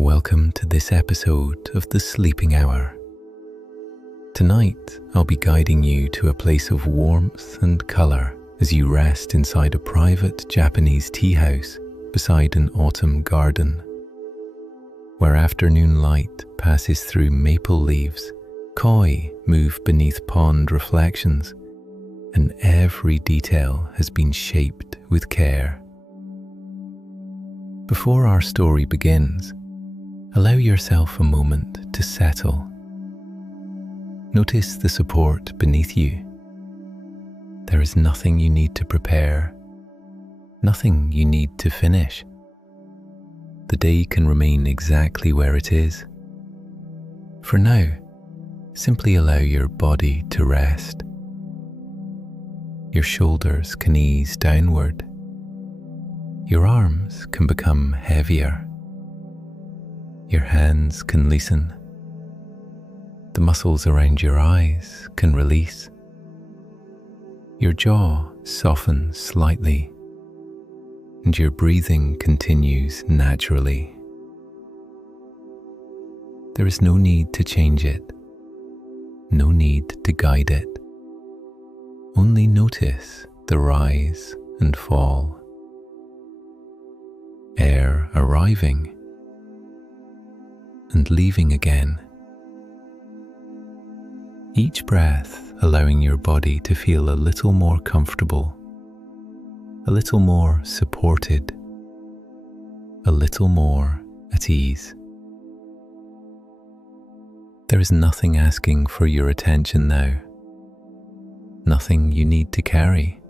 Welcome to this episode of The Sleeping Hour. Tonight, I'll be guiding you to a place of warmth and colour as you rest inside a private Japanese tea house beside an autumn garden. Where afternoon light passes through maple leaves, koi move beneath pond reflections, and every detail has been shaped with care. Before our story begins, allow yourself a moment to settle. Notice the support beneath you. There is nothing you need to prepare, nothing you need to finish. The day can remain exactly where it is. For now, simply allow your body to rest. Your shoulders can ease downward. Your arms can become heavier. Your hands can loosen. The muscles around your eyes can release. Your jaw softens slightly, and your breathing continues naturally. There is no need to change it, no need to guide it. Only notice the rise and fall. Air arriving and leaving again. Each breath allowing your body to feel a little more comfortable, a little more supported, a little more at ease. There is nothing asking for your attention now, nothing you need to carry,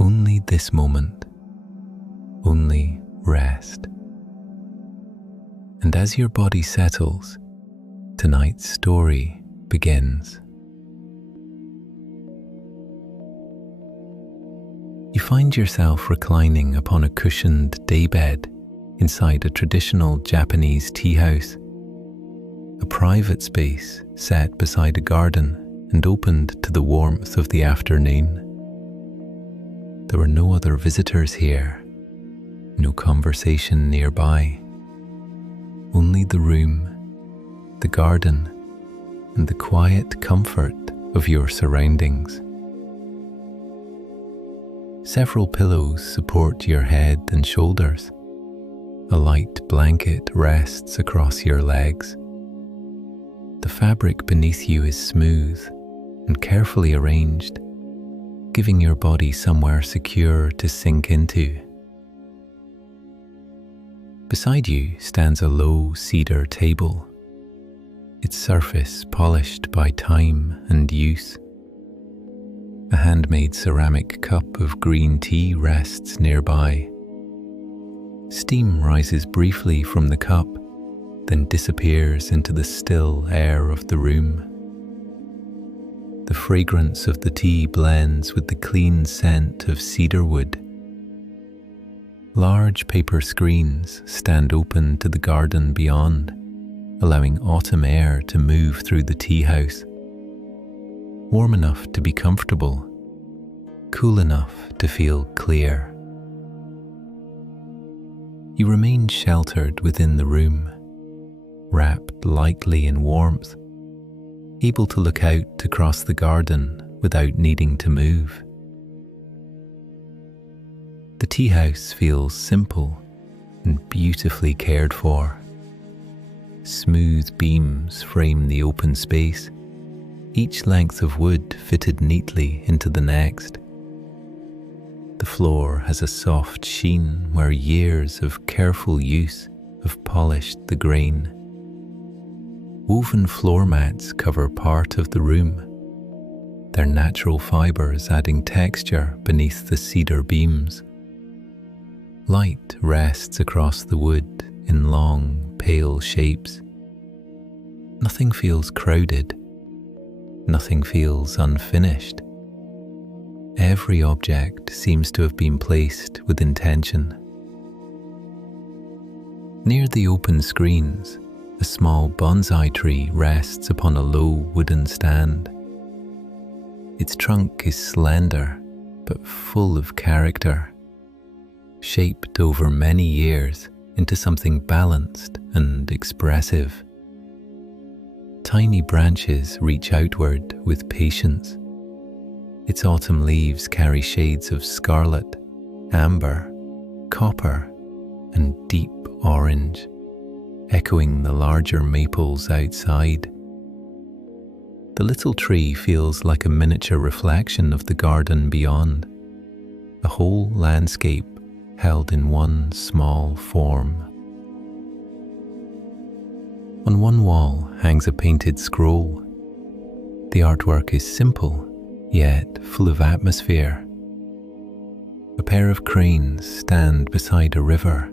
only this moment, only rest. And as your body settles, tonight's story begins. You find yourself reclining upon a cushioned daybed inside a traditional Japanese tea house, a private space set beside a garden and opened to the warmth of the afternoon. There were no other visitors here, no conversation nearby. Only the room, the garden, and the quiet comfort of your surroundings. Several pillows support your head and shoulders. A light blanket rests across your legs. The fabric beneath you is smooth and carefully arranged, giving your body somewhere secure to sink into. Beside you stands a low cedar table, its surface polished by time and use. A handmade ceramic cup of green tea rests nearby. Steam rises briefly from the cup, then disappears into the still air of the room. The fragrance of the tea blends with the clean scent of cedar wood. Large paper screens stand open to the garden beyond, allowing autumn air to move through the tea house. Warm enough to be comfortable, cool enough to feel clear. You remain sheltered within the room, wrapped lightly in warmth, able to look out across the garden without needing to move. The tea house feels simple and beautifully cared for. Smooth beams frame the open space, each length of wood fitted neatly into the next. The floor has a soft sheen where years of careful use have polished the grain. Woven floor mats cover part of the room, their natural fibres adding texture beneath the cedar beams. Light rests across the wood in long, pale shapes. Nothing feels crowded. Nothing feels unfinished. Every object seems to have been placed with intention. Near the open screens, a small bonsai tree rests upon a low wooden stand. Its trunk is slender, but full of character. Shaped over many years, into something balanced and expressive. Tiny branches reach outward with patience. Its autumn leaves carry shades of scarlet, amber, copper, and deep orange, echoing the larger maples outside. The little tree feels like a miniature reflection of the garden beyond, a whole landscape held in one small form. On one wall hangs a painted scroll. The artwork is simple, yet full of atmosphere. A pair of cranes stand beside a river,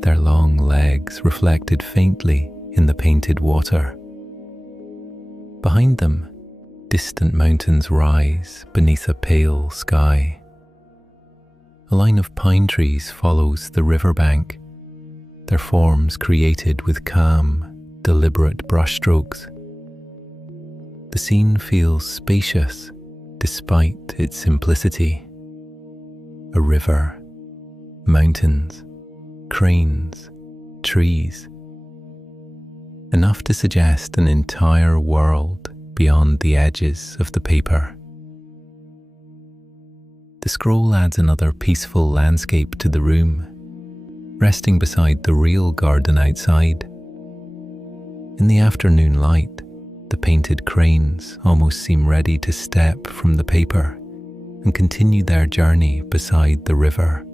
their long legs reflected faintly in the painted water. Behind them, distant mountains rise beneath a pale sky. A line of pine trees follows the riverbank, their forms created with calm, deliberate brushstrokes. The scene feels spacious despite its simplicity. A river, mountains, cranes, trees. Enough to suggest an entire world beyond the edges of the paper. The scroll adds another peaceful landscape to the room, resting beside the real garden outside. In the afternoon light, the painted cranes almost seem ready to step from the paper and continue their journey beside the river.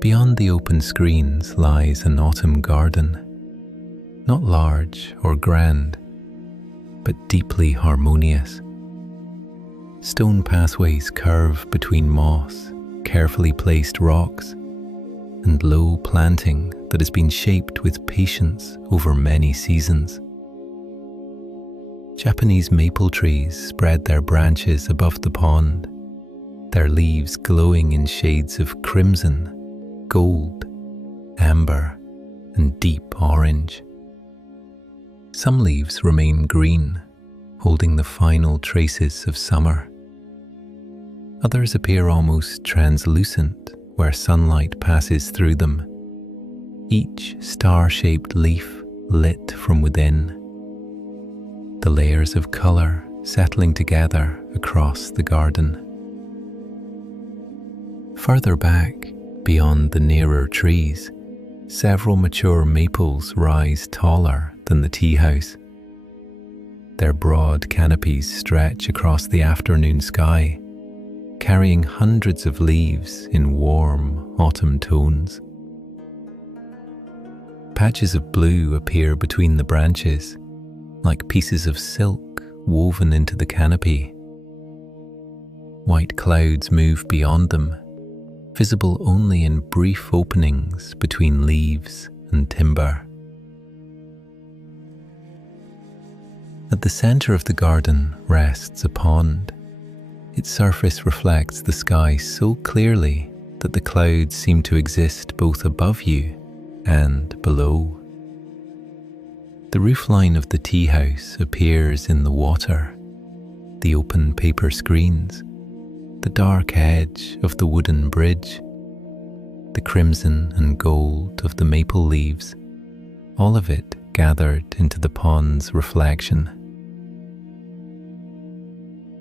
Beyond the open screens lies an autumn garden, not large or grand, but deeply harmonious. Stone pathways curve between moss, carefully placed rocks, and low planting that has been shaped with patience over many seasons. Japanese maple trees spread their branches above the pond, their leaves glowing in shades of crimson, gold, amber, and deep orange. Some leaves remain green, holding the final traces of summer. Others appear almost translucent where sunlight passes through them, each star-shaped leaf lit from within, the layers of colour settling together across the garden. Further back, beyond the nearer trees, several mature maples rise taller than the tea house. Their broad canopies stretch across the afternoon sky, carrying hundreds of leaves in warm autumn tones. Patches of blue appear between the branches, like pieces of silk woven into the canopy. White clouds move beyond them, visible only in brief openings between leaves and timber. At the center of the garden rests a pond. Its surface reflects the sky so clearly that the clouds seem to exist both above you and below. The roofline of the tea house appears in the water, the open paper screens, the dark edge of the wooden bridge, the crimson and gold of the maple leaves, all of it gathered into the pond's reflection.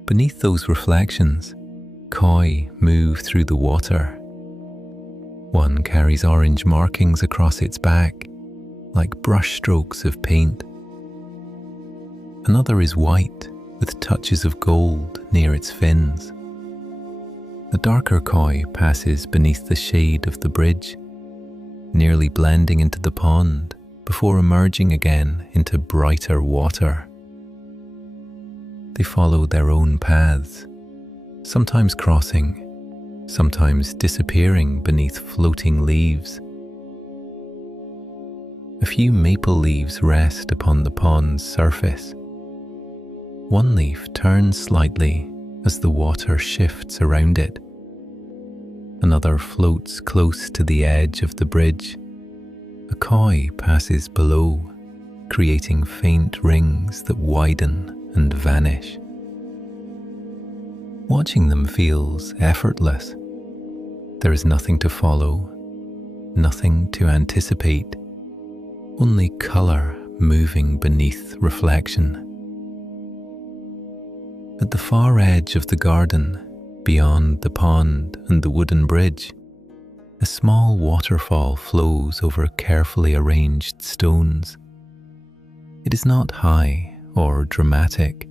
Beneath those reflections, koi move through the water. One carries orange markings across its back, like brush strokes of paint. Another is white, with touches of gold near its fins. A darker koi passes beneath the shade of the bridge, nearly blending into the pond before emerging again into brighter water. They follow their own paths, sometimes crossing, sometimes disappearing beneath floating leaves. A few maple leaves rest upon the pond's surface. One leaf turns slightly as the water shifts around it. Another floats close to the edge of the bridge. A koi passes below, creating faint rings that widen and vanish. Watching them feels effortless. There is nothing to follow, nothing to anticipate, only colour moving beneath reflection. At the far edge of the garden, beyond the pond and the wooden bridge, a small waterfall flows over carefully arranged stones. It is not high or dramatic.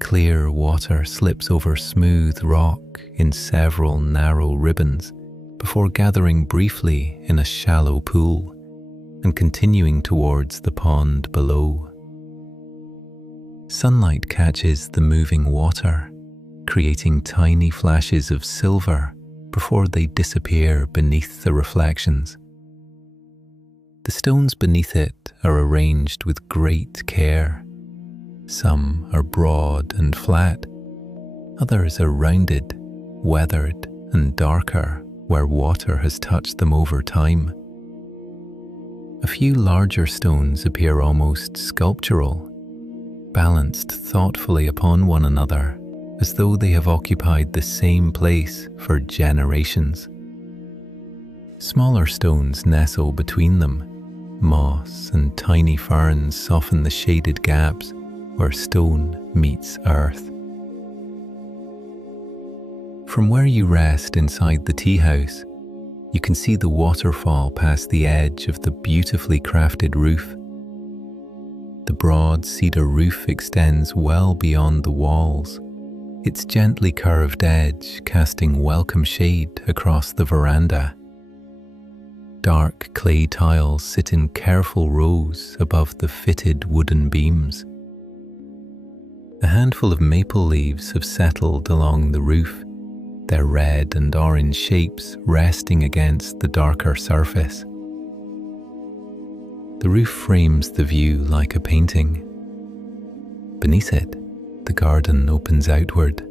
Clear water slips over smooth rock in several narrow ribbons before gathering briefly in a shallow pool and continuing towards the pond below. Sunlight catches the moving water, creating tiny flashes of silver before they disappear beneath the reflections. The stones beneath it are arranged with great care. Some are broad and flat, others are rounded, weathered and darker where water has touched them over time. A few larger stones appear almost sculptural, balanced thoughtfully upon one another as though they have occupied the same place for generations. Smaller stones nestle between them. Moss and tiny ferns soften the shaded gaps where stone meets earth. From where you rest inside the tea house, you can see the waterfall past the edge of the beautifully crafted roof. The broad cedar roof extends well beyond the walls, its gently curved edge casting welcome shade across the veranda. Dark clay tiles sit in careful rows above the fitted wooden beams. A handful of maple leaves have settled along the roof, their red and orange shapes resting against the darker surface. The roof frames the view like a painting. Beneath it, the garden opens outward,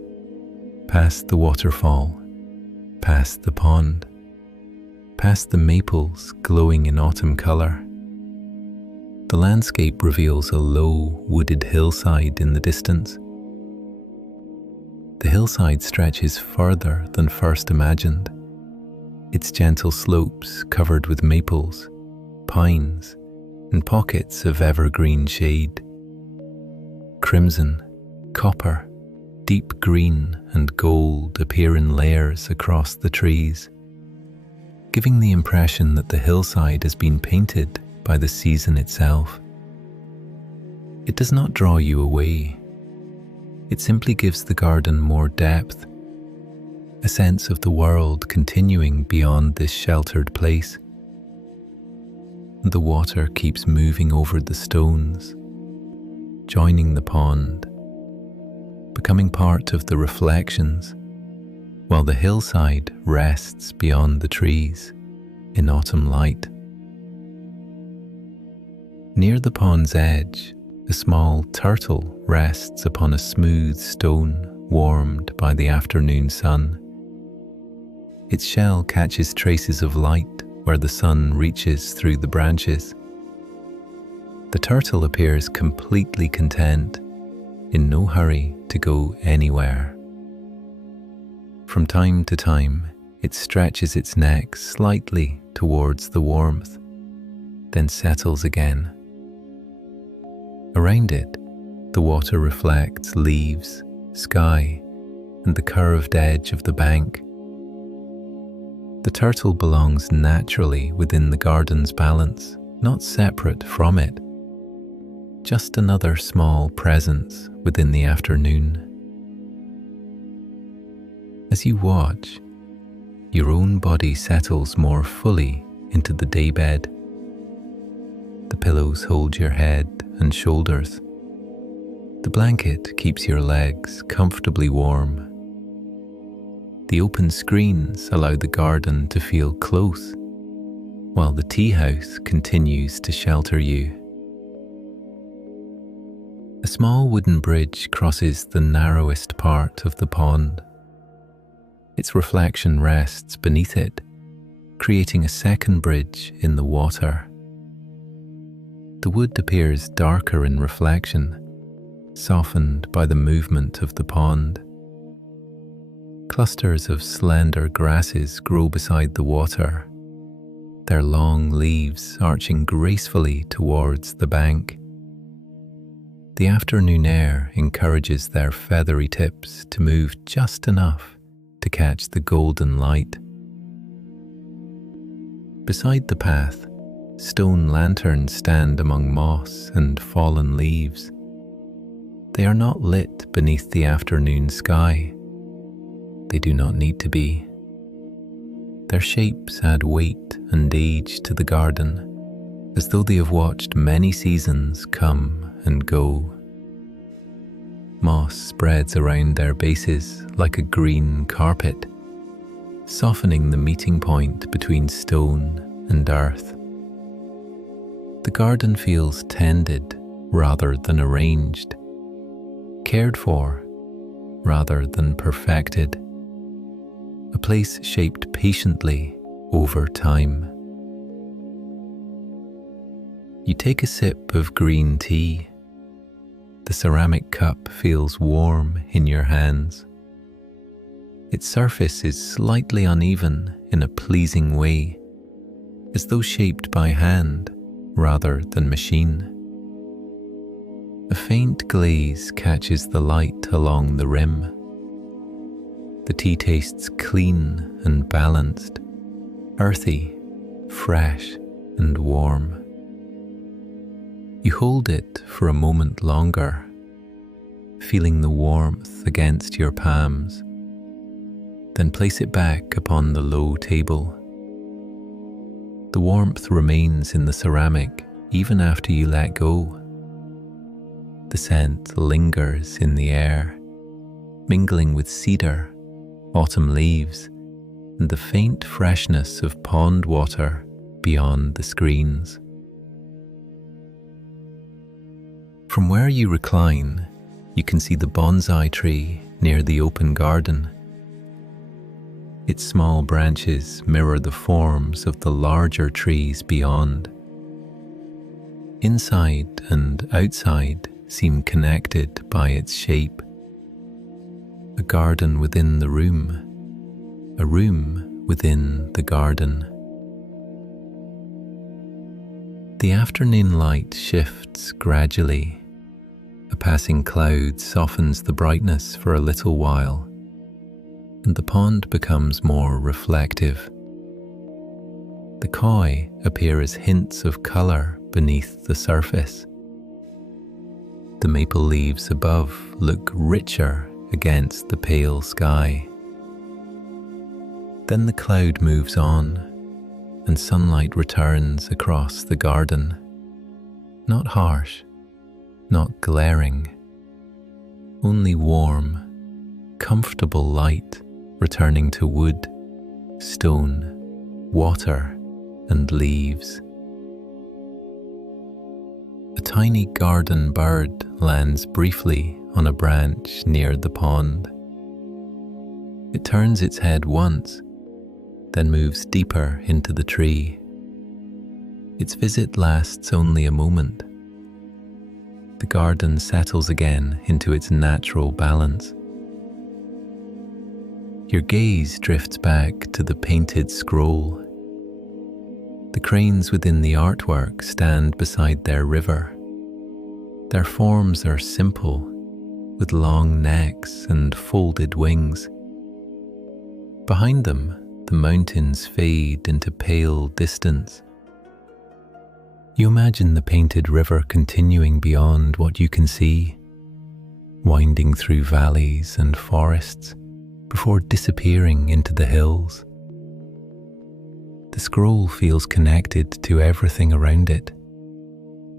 past the waterfall, past the pond, past the maples glowing in autumn colour. The landscape reveals a low, wooded hillside in the distance. The hillside stretches further than first imagined, its gentle slopes covered with maples, pines, and pockets of evergreen shade. Crimson, copper, deep green and gold appear in layers across the trees, giving the impression that the hillside has been painted by the season itself. It does not draw you away. It simply gives the garden more depth, a sense of the world continuing beyond this sheltered place. The water keeps moving over the stones, joining the pond, becoming part of the reflections, while the hillside rests beyond the trees in autumn light. Near the pond's edge, a small turtle rests upon a smooth stone warmed by the afternoon sun. Its shell catches traces of light where the sun reaches through the branches. The turtle appears completely content, in no hurry to go anywhere. From time to time, it stretches its neck slightly towards the warmth, then settles again. Around it, the water reflects leaves, sky, and the curved edge of the bank. The turtle belongs naturally within the garden's balance, not separate from it. Just another small presence within the afternoon. As you watch, your own body settles more fully into the daybed. The pillows hold your head and shoulders. The blanket keeps your legs comfortably warm. The open screens allow the garden to feel close, while the tea house continues to shelter you. A small wooden bridge crosses the narrowest part of the pond. Its reflection rests beneath it, creating a second bridge in the water. The wood appears darker in reflection, softened by the movement of the pond. Clusters of slender grasses grow beside the water, their long leaves arching gracefully towards the bank. The afternoon air encourages their feathery tips to move just enough to catch the golden light. Beside the path, stone lanterns stand among moss and fallen leaves. They are not lit beneath the afternoon sky. They do not need to be. Their shapes add weight and age to the garden, as though they have watched many seasons come and go. Moss spreads around their bases like a green carpet, softening the meeting point between stone and earth. The garden feels tended rather than arranged, cared for rather than perfected, a place shaped patiently over time. You take a sip of green tea. The ceramic cup feels warm in your hands. Its surface is slightly uneven in a pleasing way, as though shaped by hand rather than machine. A faint glaze catches the light along the rim. The tea tastes clean and balanced, earthy, fresh and warm. You hold it for a moment longer, feeling the warmth against your palms, then place it back upon the low table. The warmth remains in the ceramic even after you let go. The scent lingers in the air, mingling with cedar, autumn leaves, and the faint freshness of pond water beyond the screens. From where you recline, you can see the bonsai tree near the open garden. Its small branches mirror the forms of the larger trees beyond. Inside and outside seem connected by its shape. A garden within the room, a room within the garden. The afternoon light shifts gradually. A passing cloud softens the brightness for a little while, and the pond becomes more reflective. The koi appear as hints of colour beneath the surface. The maple leaves above look richer against the pale sky. Then the cloud moves on, and sunlight returns across the garden. Not harsh, not glaring, only warm, comfortable light returning to wood, stone, water, and leaves. A tiny garden bird lands briefly on a branch near the pond. It turns its head once, then moves deeper into the tree. Its visit lasts only a moment. The garden settles again into its natural balance. Your gaze drifts back to the painted scroll. The cranes within the artwork stand beside their river. Their forms are simple, with long necks and folded wings. Behind them, the mountains fade into pale distance. You imagine the painted river continuing beyond what you can see, winding through valleys and forests before disappearing into the hills. The scroll feels connected to everything around it.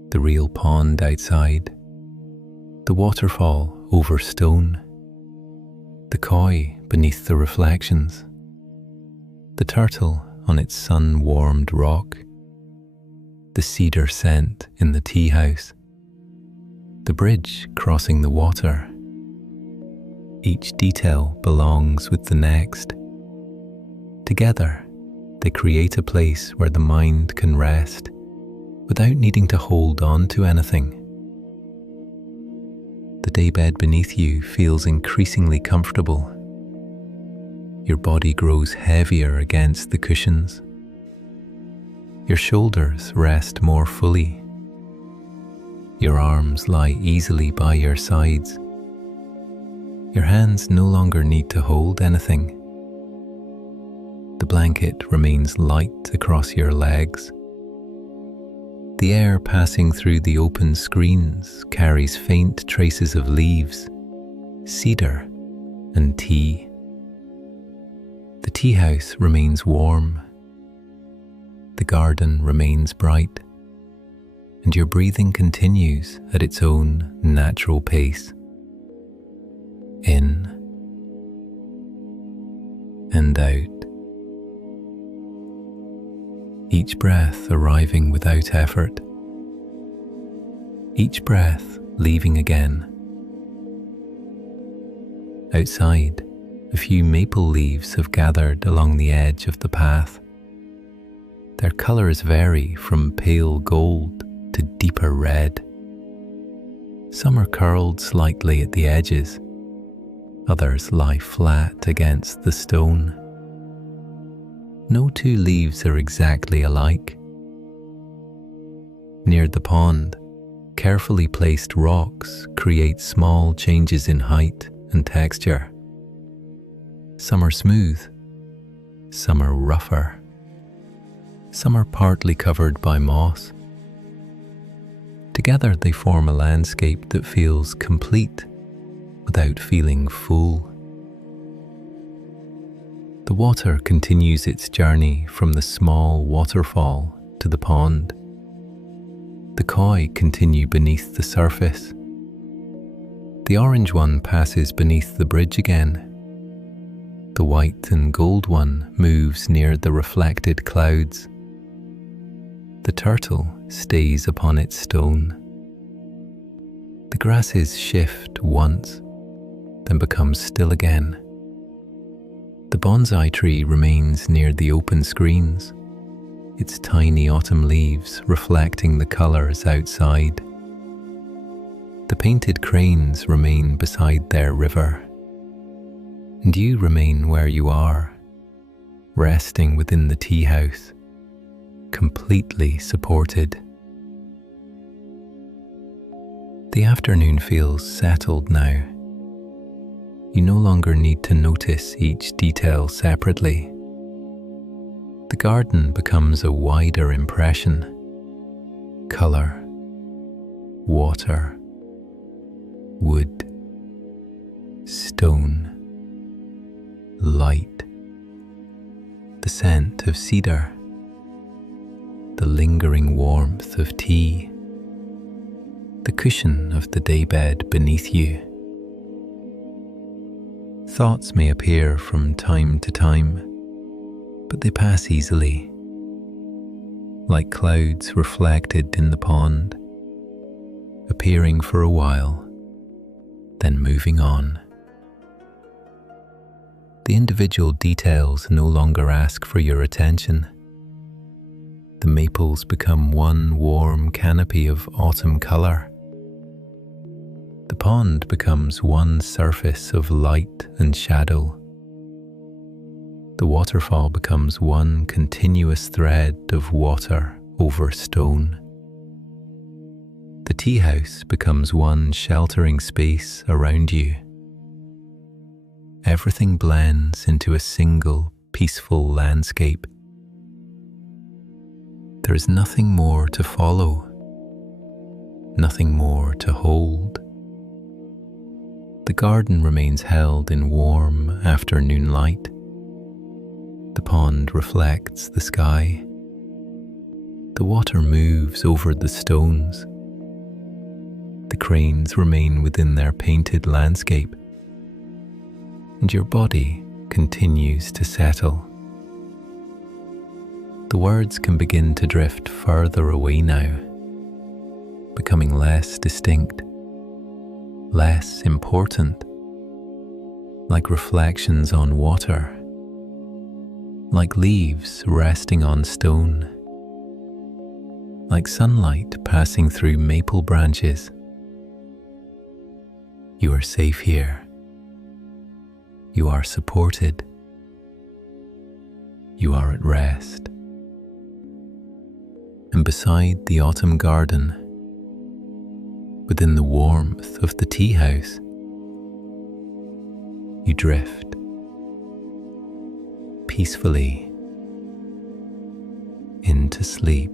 The real pond outside, the waterfall over stone, the koi beneath the reflections, the turtle on its sun-warmed rock, the cedar scent in the tea house, the bridge crossing the water. Each detail belongs with the next. Together, they create a place where the mind can rest without needing to hold on to anything. The daybed beneath you feels increasingly comfortable. Your body grows heavier against the cushions. Your shoulders rest more fully. Your arms lie easily by your sides. Your hands no longer need to hold anything. The blanket remains light across your legs. The air passing through the open screens carries faint traces of leaves, cedar, and tea. The tea house remains warm. The garden remains bright, and your breathing continues at its own natural pace. In and out. Each breath arriving without effort. Each breath leaving again. Outside, a few maple leaves have gathered along the edge of the path. Their colours vary from pale gold to deeper red. Some are curled slightly at the edges. Others lie flat against the stone. No two leaves are exactly alike. Near the pond, carefully placed rocks create small changes in height and texture. Some are smooth, some are rougher, some are partly covered by moss. Together they form a landscape that feels complete without feeling full. The water continues its journey from the small waterfall to the pond. The koi continue beneath the surface. The orange one passes beneath the bridge again. The white and gold one moves near the reflected clouds. The turtle stays upon its stone. The grasses shift once, then become still again. The bonsai tree remains near the open screens, its tiny autumn leaves reflecting the colours outside. The painted cranes remain beside their river, and you remain where you are, resting within the tea house, completely supported. The afternoon feels settled now. You no longer need to notice each detail separately. The garden becomes a wider impression. Colour, water, wood, stone, light, the scent of cedar, the lingering warmth of tea, the cushion of the daybed beneath you. Thoughts may appear from time to time, but they pass easily, like clouds reflected in the pond, appearing for a while, then moving on. The individual details no longer ask for your attention. The maples become one warm canopy of autumn colour. The pond becomes one surface of light and shadow. The waterfall becomes one continuous thread of water over stone. The tea house becomes one sheltering space around you. Everything blends into a single peaceful landscape. There is nothing more to follow, nothing more to hold. The garden remains held in warm afternoon light. The pond reflects the sky. The water moves over the stones. The cranes remain within their painted landscape, and your body continues to settle. The words can begin to drift further away now, becoming less distinct, less important, like reflections on water, like leaves resting on stone, like sunlight passing through maple branches. You are safe here. You are supported. you are at rest. And beside the autumn garden, within the warmth of the tea house, you drift peacefully into sleep.